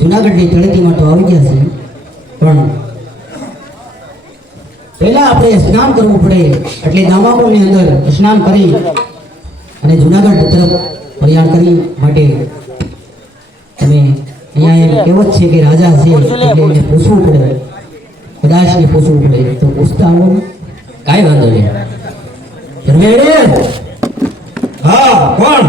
જુનાગઢની તળેટીમાં તો આવી ગયા છે, પણ પહેલા આપણે સ્નાન કરવું પડે. એટલે દામાપુરની અંદર સ્નાન કરી અને જુનાગઢ તરફ પ્રયાણ કરી માટે તમે અહીંયા એમ કહેવત છે કે રાજા છે એટલે એને પૂછવું પડે, કદાચ ને પૂછવું પડે તો પૂછતા આવો, કાંઈ વાંધો નહીં. હા, કોણ?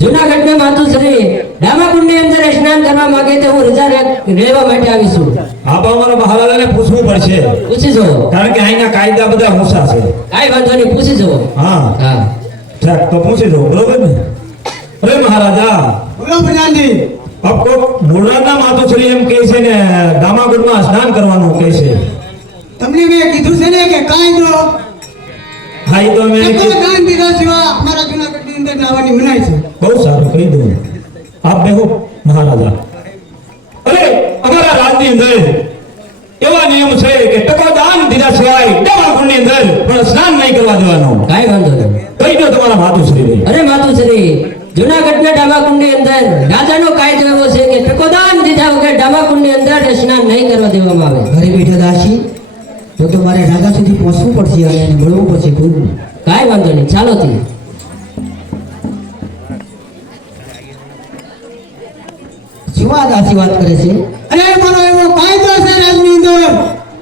જુનાગઢ ના માતુશ્રી દામાકુંડની અંદર સ્નાન કરવા માંગે તો હું રજા રહેવા માટે આવીશું. હા, પણ અમારા મહારાજાને પૂછવું પડશે. પૂછી જો, કારણ કે અહીંના કાયદા બધા ઊંચા છે. કાંઈ વાંધો નહીં, પૂછી જો. હા હા, ઠીક, તો પૂછી જો, બરોબર ને? અરે મહારાજા, બોલો પ્રધાનજી. આપકો મૂળરાજના માતુશ્રી એમ કહે છે ને દામાકુંડમાં સ્નાન કરવાનું કહે છે. તમને મેં કીધું છે ને કે કાયદો હા, એ તો મેં દાન દીધા સિવાય અમારા જૂનાગઢની અંદર જવાની મનાઈ છે. બહુ સારું કહી દઉં. આપ બેહો મહારાજા. અરે અમારા રાજની અંદર એવા નિયમ છે કે ટકોદાન દીધા સિવાય દવાખાની અંદર પણ સ્નાન નહીં કરવા દેવાનું. કાંઈ વાંધો નહીં. કહી દો તમારા માતુશ્રી. અરે માતુશ્રી, જૂનાગઢના ડામાકુંડની અંદર રાજાનો કાયદો એવો છે કે ટકોદાન દીધા વગર ડામાકુંડની અંદર સ્નાન નહીં કરવા દેવામાં આવે. ઘરે બેઠા દાસી તો મારે રાજા સુધી પહોંચવું પડશે અને એને મળવું પડશે. કાંઈ વાંધો નહીં, ચાલો તી. શું આ દાસી વાત કરે છે? અરે મારો એવો કાયદો છે રાજની અંદર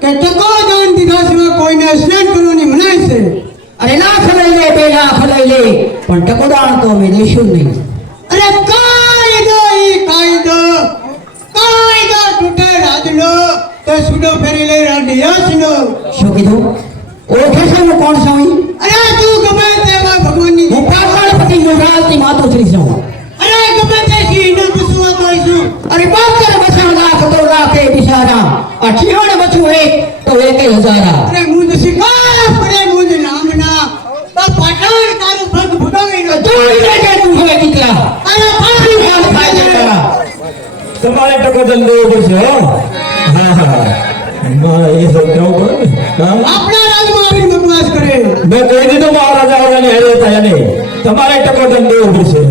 કે ટકોદાન દીધા સિવાય કોઈને સ્નાન કરવાની મનાઈ છે. અરે ના ખલાઈ લે, બે ના ખલાઈ લે, પણ ટકોદાન તો અમે દઈશું જ નહીં. અરે કાયદો ઈ કાયદો તૂટે રાજનો તો સુડો ફેરી લઈ રાડિયાસનો. શું કીધું? ઓળખે છે હું કોણ છું? અરે તું ગમે તેવા ભગવાનની હું પ્રાણપતિ યુવરાજની માતુશ્રી છું. અરે ગમે તે સિંહને પૂછવા કરીશું. અરે બાકર બસાડા ખતોડા કે બિસાડા, આ જીવન બચું એક તો એક હજારા. અરે મુંજ શિકાર પડે મુંજ નામના તો પઠાણ તારું ભગ ભગાવી નો જોઈ લેજે તું હવે દીકરા. અરે પાણી હાલ ખાઈ લે તારા. તમારે ટકોદાન દેવું પડશે. હો હા હા મારે એ સમજાવવું પડે ને. હા? આપણા રાજમાં આવીને બકવાસ કરે. મેં કહી દીધું મહારાજા આવવાની હેરે થાય ને તમારે ટકોદાન દેવું પડશે.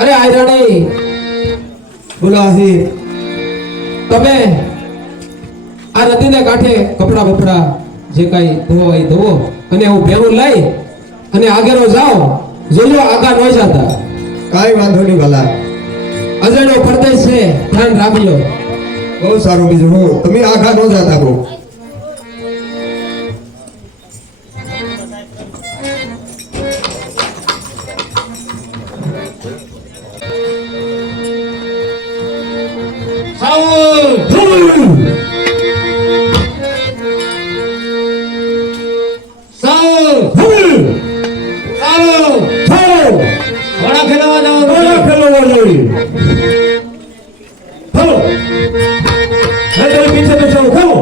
અરે આયરાણી, બોલો આસી, તમે આ નદીને કાંઠે કપડા બપડા જે કાંઈ ધોવો એ ધોવો અને હું ભેરું લઈ અને આગેરો જાઓ. જોજો આગા ન જતા. કાંઈ વાંધો નહીં ભલા. અજયનો પરદેશ છે, ધ્યાન રાખજો. બહુ સારું. બીજું હું તમે આખા ન જાતા બહુ. પીછે બેસો ખાઓ.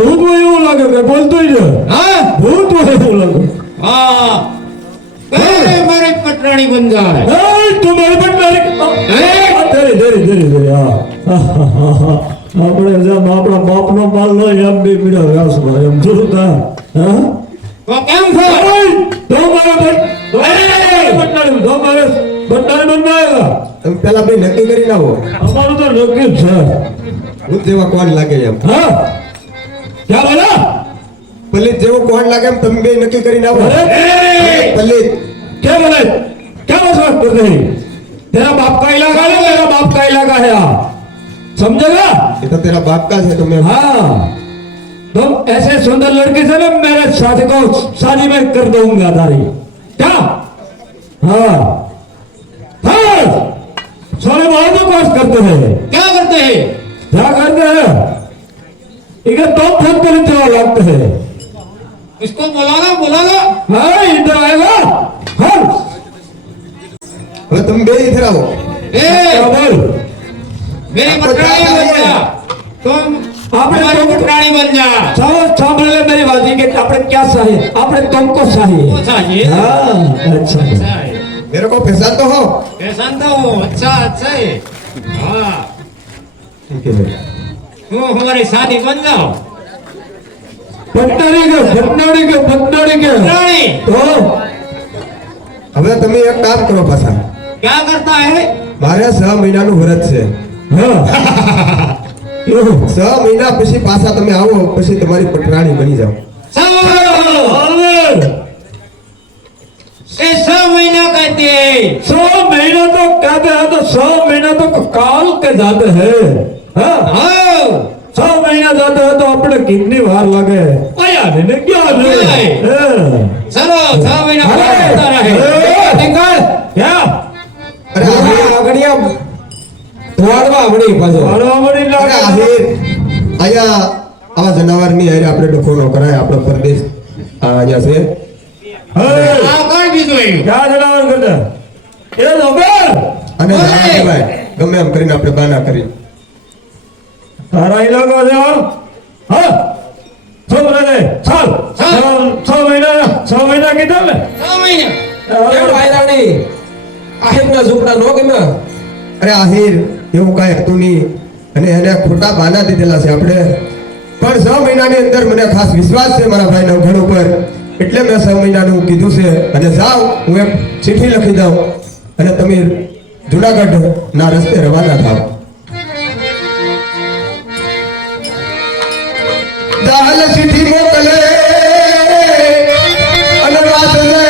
ભૂત હોય એવું લાગે કે બોલતો ભૂત હોય એવું લાગે. મારે પટરાણી બંધાય. તમારી ધીરે ધીરે ધીરે. આપણે જેમ આપણા બાપનો માલ હોય એમ બી પીડા વ્યાસમાં એમ જોતા. તો કેમ છો? તમે પેલા ભાઈ નક્કી કરી લાવો. અમારું તો નક્કી જ છે. ભૂત જેવા કોણ લાગે એમ. હા ક્યાં બોલા? પલિત જેવો કોણ લાગે એમ તમે બે નક્કી કરીને આવો. પલિત क्या बोले? क्या बकवास कर रहे हैं? तेरा बाप का इलाका है, मेरा बाप का इलाका है. समझेगा? ये तो तेरा बाप का है. तुम्हें हाँ तुम ऐसे सुंदर लड़के से ना मेरे शादी को शादी में कर दूंगा तारी. क्या? हाँ हाँ बकवास करते हैं क्या करते हैं? क्या करते हैं इधर तो फोन पर जवाब लगते हैं इसको बुलाना हाँ इधर आएगा हाँ હવે તમે બે ઇધર આવો ए क्या बोल मेरी पटरानी बन जा तुम हमारी पटरानी बन जा सांभळ ले मेरी बाजी के આપણે क्या चाहिए આપણે तुमको चाहिए वो चाहिए हाँ अच्छा अच्छा है મેરે કો પૈસા તો હો पहचान तो हो अच्छा है हाँ ઠીક है तुम हमारी शादी बन जाओ પટનારી કે पटरानी તો હવે તમે એક કામ કરો પાછા क्या करता है મારે 6 મહિનાનું વ્રત છે હા એવું 6 મહિના પછી પાછા તમે આવો પછી તમારી પટરાણી બની જાઓ सब અરે से 6 महीना कहते हैं 100 महीना तो कहते हैं तो 100 महीना तो काल के जाते हैं हाँ हाँ 100 महीना जाते हैं तो अपने कितनी बार लगे आया ने क्या ले चलो 6 महीना करता रहे निकाल क्या અરે આહિર આગળિયા ધોવાડવા આવડી પાછો બરાબરી અરે લાગે આહિર આયા આવા જનાવરની હારે આપણે ડખો ન કરાય આપણો પરદેશ અહીંયા છે હે આ કોણ બીજું આવ્યું क्या जनावर करते ये लोगर અને ઓય! ના કહેવાય ગમે એમ કરીને આપણે બાના કરી तारा ही लोग हो जाओ हाँ सब रहे साल साल। 6 महीना किधर ले 6 महीना કેવડ આયરાણી આહિરના ઝૂંપડા નો ગમે અરે આહિર એવું કાંઈ હતું નહીં અને એને ખોટા બાના દીધેલા છે આપણે પણ 6 મહિનાની અંદર મને ખાસ વિશ્વાસ છે મારા ભાઈ નવઘણ ઉપર એટલે મેં 6 મહિનાનું કીધું છે અને જાઓ હું એક ચિઠ્ઠી લખી દઉં અને તમે જુનાગઢ ના રસ્તે રવાના થાવ દાલ ચિઠ્ઠી મોકલે અને વાસલે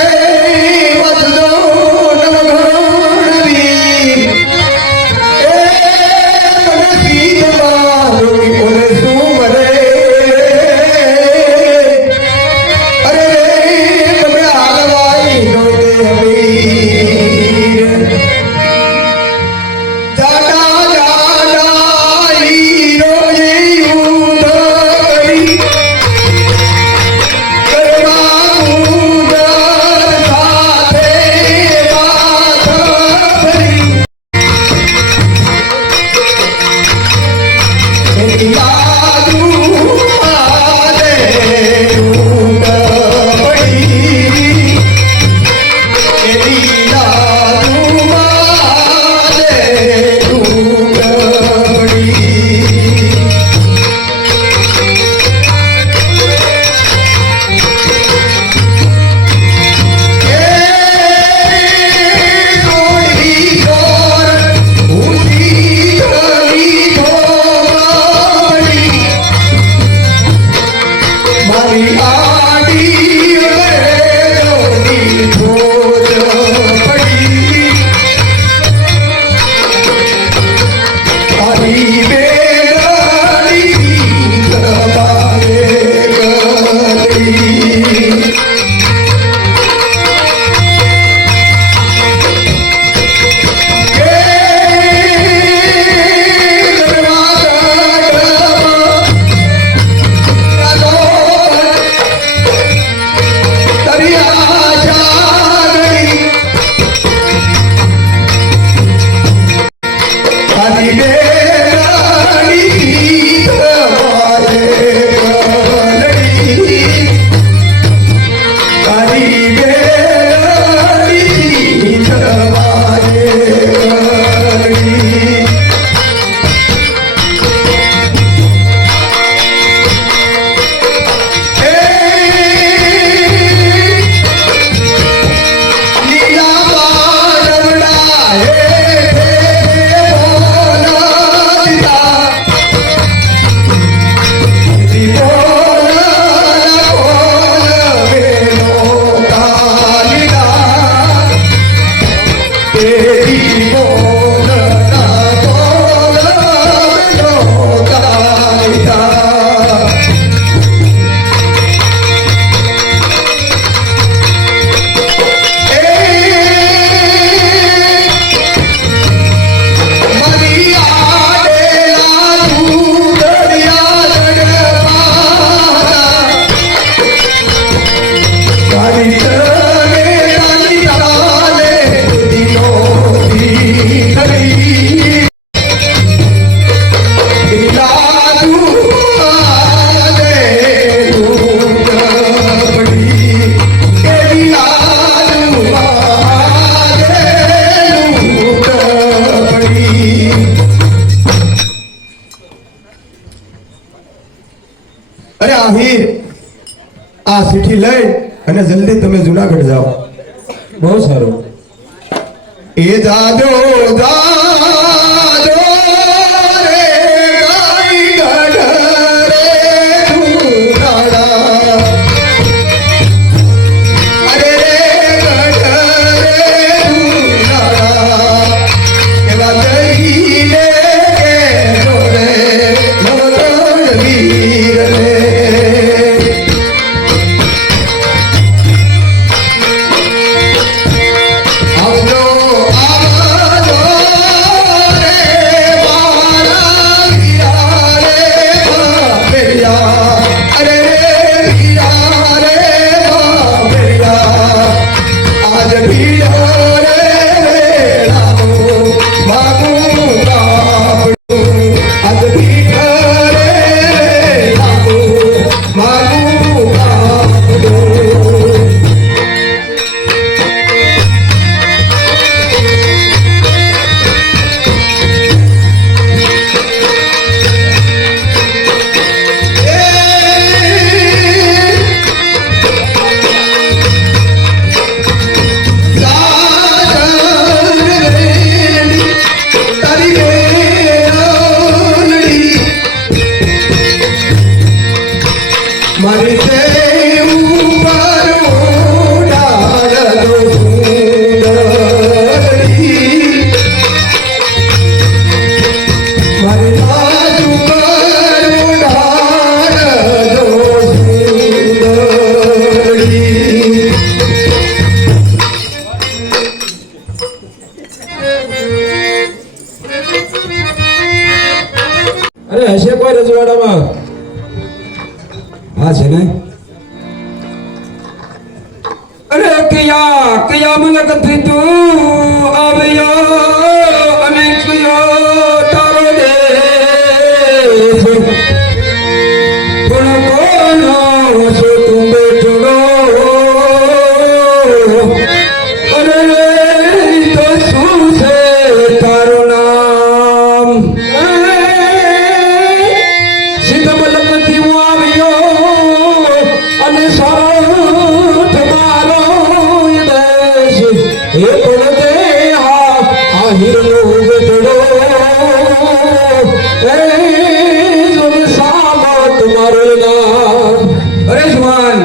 વસદો નવઘણ વીર આ ચિઠ્ઠી લઈ અને જલ્દી તમે જુનાગઢ જાઓ. બહુ સારું. એ જાજો જાજો રે ગાઈ ગઢ રે જુનાડા. અરે રે ગઢ રે જુનાડા. એવા દહીને કેજો રે નવગઢ વીરને. આવજો આવજો રે મારા વીરા રે બાપરિયા. અરે રે વીરા રે બાપરિયા. આજ ભીડો રે વેળાનો માગું કાપડું. આજ ભીડો રે વેળાનો માગું કાપડું. મારી તે ઉપર ઉડાડો સુંદરી. મારી બાજુ પર ઉડાડો સુંદરી. અરે હશે કોઈ રજવાડામાં? હા છે ને. અરે કયા કયા મુલાકાત તું આવ્યો અને કયો તારો દેશ. પણ કોનો છો તું બેઠો? અરે તો શું છે તારું નામ? સીધા મલકથી હું આવ્યો અને સાથ મારો દેશ. એ પણ તે આ હિરનો બેટડો. એ જોન સામો તમારું નામ. અરે જવાન,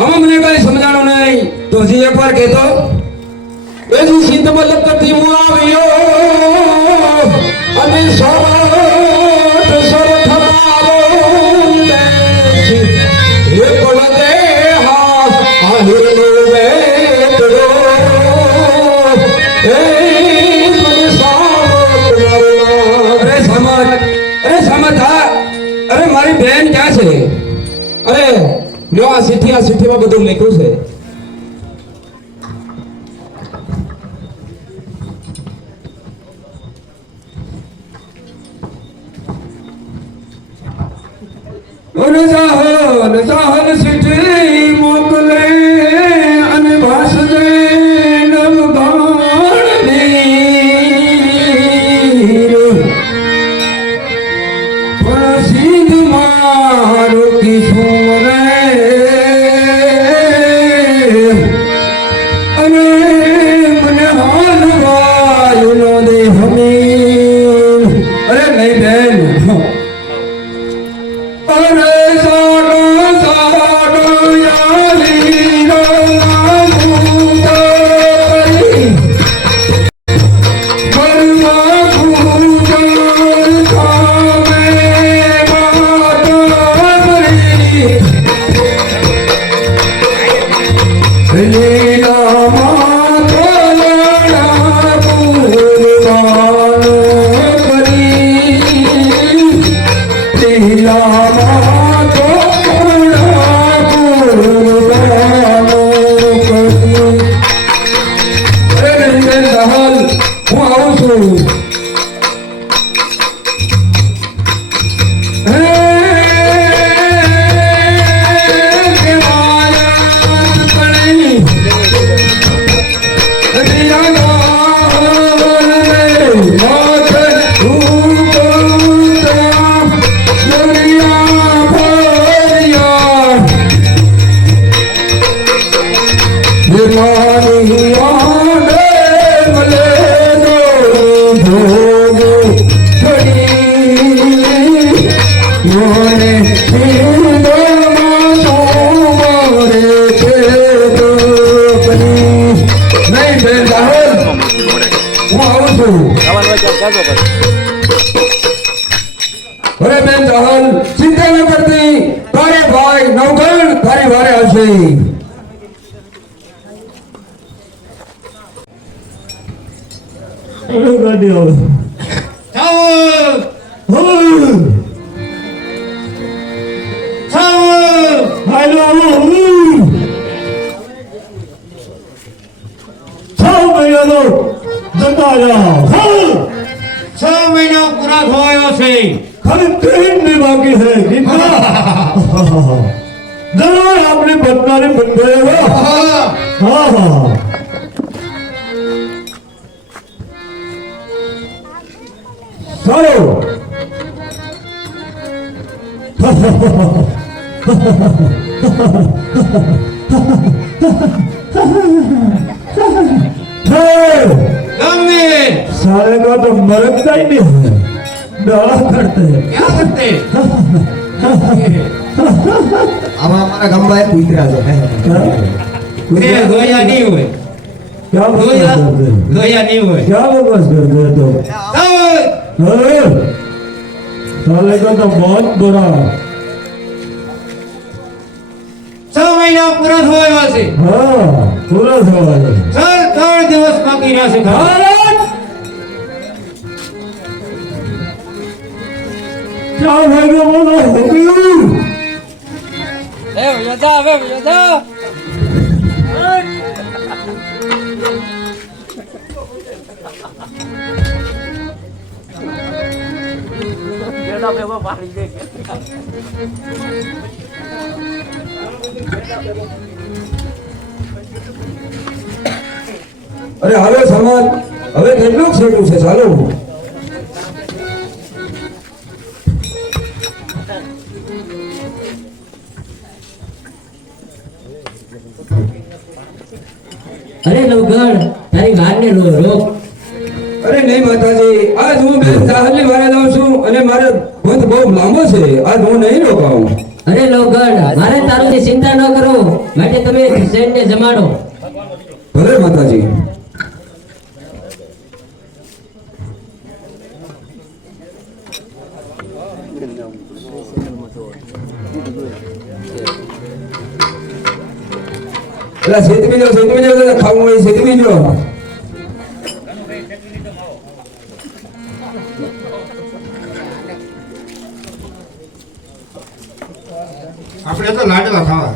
આમાં મને કઈ સમજાણું નહીં તો હજી એકવાર કહેતો. એ જે સિદ્ધ મલકથી હું આવ્યો અને સાથ સરથ મારો દેશ. એ પણ તે આ હિરનો બેટડો. એ જોન સામો તમારું નામ. અરે સામત, અરે સામત, હા. અરે મારી બેન ક્યાં છે? અરે લ્યો આ ચિઠ્ઠીમાં બધું લખ્યું છે. જાહન જાહન ચિઠ્ઠી મોકલે અને ભાષજે નવગાણવીર. પણ સિંધ મારું કિશોર રે અને મને હાલવાયુનો દેહ મીર. અરે નહીં બેન. અરે સાડો સાડો યારી રો નામુદારી. કરુણા પૂજન થામે માતારી. લીલામાં તોલણા પૂરવાનો કરી. લીલામાં તોલણા પૂરવાનો કરી. અરે બેન દહલ, હું આવું છું. અરે બેન ચાહલ ચિંતા ન કરતી તારે ભાઈ નવગણ તારી વારે આવશે છ મહિના પૂરા થયો છે ખાલી 3 दिन બાકી છે જरूर આપણી પત્નાને બંધાયો હા હા ચાલો गम्मे साले का तो मरता ही नहीं है डरा करते हैं क्या करते આમાં અમારા ગામમાં એક કૂતરા છે તે ગોયા નહીં હોય क्या बकवास करते हैं ગોયા નહીં હોય क्या बकवास करते हैं तो अरे साले का तो बहुत बुरा 6 મહિના પૂરા થયો છે हाँ पूरा सवाल है 3 દિવસ બાકી રહ્યા છે क्या भाई बोलो अरे हालो सामान હવે કેટલું છેડું છે ચાલો અરે નવગણ તારી વારને રોક. અરે નહીં માતાજી આજ હું બેન ચાહલની વારે જાઉં છું અને મારે બંધ બહુ લાંબો છે આજ હું નહીં રોકાઉં અરે નવગણ મારે તારું ચિંતા ન કરો માટે તમે સૈન્ય જમાડો. ભલે માતાજી એલા સેતમી જો ખાવું હોય સેતમી જો આપણે તો લાડવા ખાવા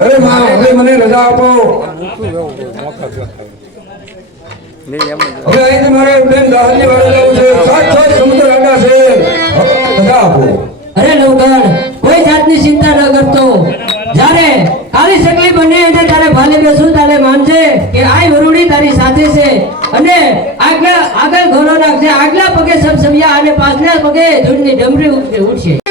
અરે માં હવે મને રજા આપો હવે અહીંથી મારે બેન દાહની વાળે જવું છે સાત સમુદ્ર આડા છે રજા આપો અરે નવગણ કોઈ જાતની ચિંતા ન કરતો જ્યારે કાલી સકલી બને અને તારે ભાલે બેસું તારે માનજે કે આય વરુડી તારી સાથે છે અને આગળ ઘોડો નાખશે આગલા પગે સબસબિયા અને પાછલા પગે ધૂળની ડમરી ઉઠશે.